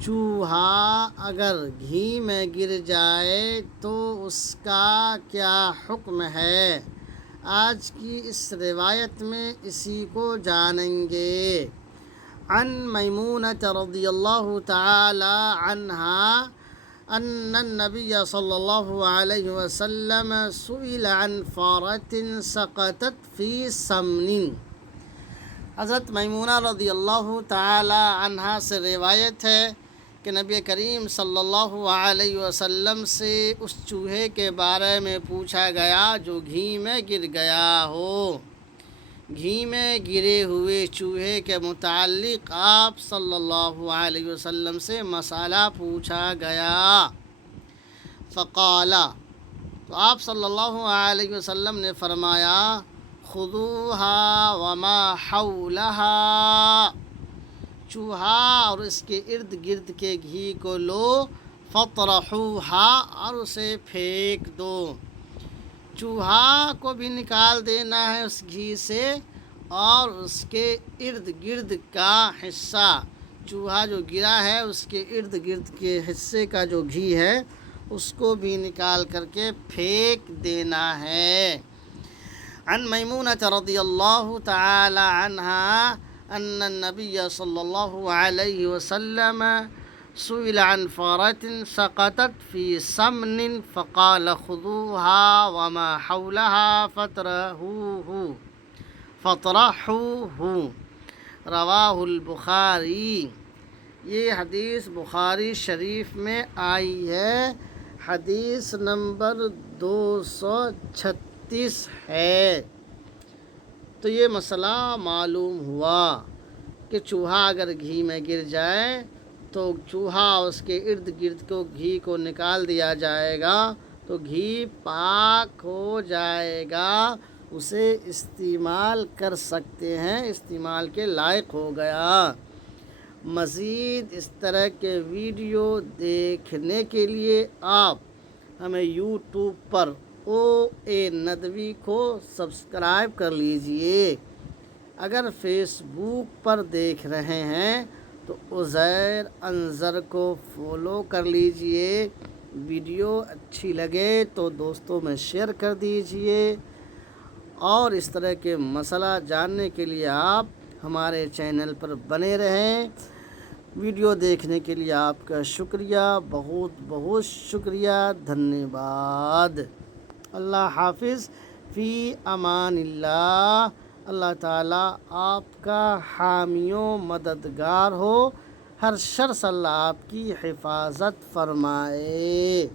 چوہا اگر گھی میں گر جائے تو اس کا کیا حکم ہے؟ آج کی اس روایت میں اسی کو جانیں گے۔ عن میمونۃ رضی اللہ تعالی عنہا ان النبی صلی اللہ علیہ وسلم سئل عن فارۃ سقطت فی سمن۔ حضرت میمونہ رضی اللہ تعالی عنہا سے روایت ہے کہ نبی کریم صلی اللہ علیہ وسلم سے اس چوہے کے بارے میں پوچھا گیا جو گھی میں گر گیا ہو۔ گھی میں گرے ہوئے چوہے کے متعلق آپ صلی اللہ علیہ وسلم سے مسئلہ پوچھا گیا۔ فقال، تو آپ صلی اللہ علیہ وسلم نے فرمایا، خذوها وما حولها، چوہا اور اس کے ارد گرد کے گھی کو لو، فطرحوها، اور اسے پھینک دو۔ چوہا کو بھی نکال دینا ہے اس گھی سے، اور اس کے ارد گرد کا حصہ، چوہا جو گرا ہے اس کے ارد گرد کے حصے کا جو گھی ہے اس کو بھی نکال کر کے پھینک دینا ہے۔ عن میمونۃ رضی اللہ تعالی عنہا ان النبی صلی اللہ علیہ وسلم سئل عن فارۃ سقطت فی سمن فقال خذوها وما حولها فطرحوه، رواہ البخاری۔ یہ حدیث بخاری شریف میں آئی ہے، حدیث نمبر 236 ہے۔ تو یہ مسئلہ معلوم ہوا کہ چوہا اگر گھی میں گر جائے تو چوہا اس کے ارد گرد کو گھی کو نکال دیا جائے گا تو گھی پاک ہو جائے گا، اسے استعمال کر سکتے ہیں، استعمال کے لائق ہو گیا۔ مزید اس طرح کے ویڈیو دیکھنے کے لیے آپ ہمیں یوٹیوب پر OA ندوی کو سبسکرائب کر لیجئے۔ اگر فیس بک پر دیکھ رہے ہیں تو عزیر انظر کو فالو کر لیجئے۔ ویڈیو اچھی لگے تو دوستوں میں شیئر کر دیجئے، اور اس طرح کے مسئلہ جاننے کے لیے آپ ہمارے چینل پر بنے رہیں۔ ویڈیو دیکھنے کے لیے آپ کا شکریہ، بہت بہت شکریہ، دھنیہ واد۔ اللہ حافظ، فی امان اللہ۔ اللہ تعالیٰ آپ کا حامی و مددگار ہو، ہر شر سے اللہ آپ کی حفاظت فرمائے۔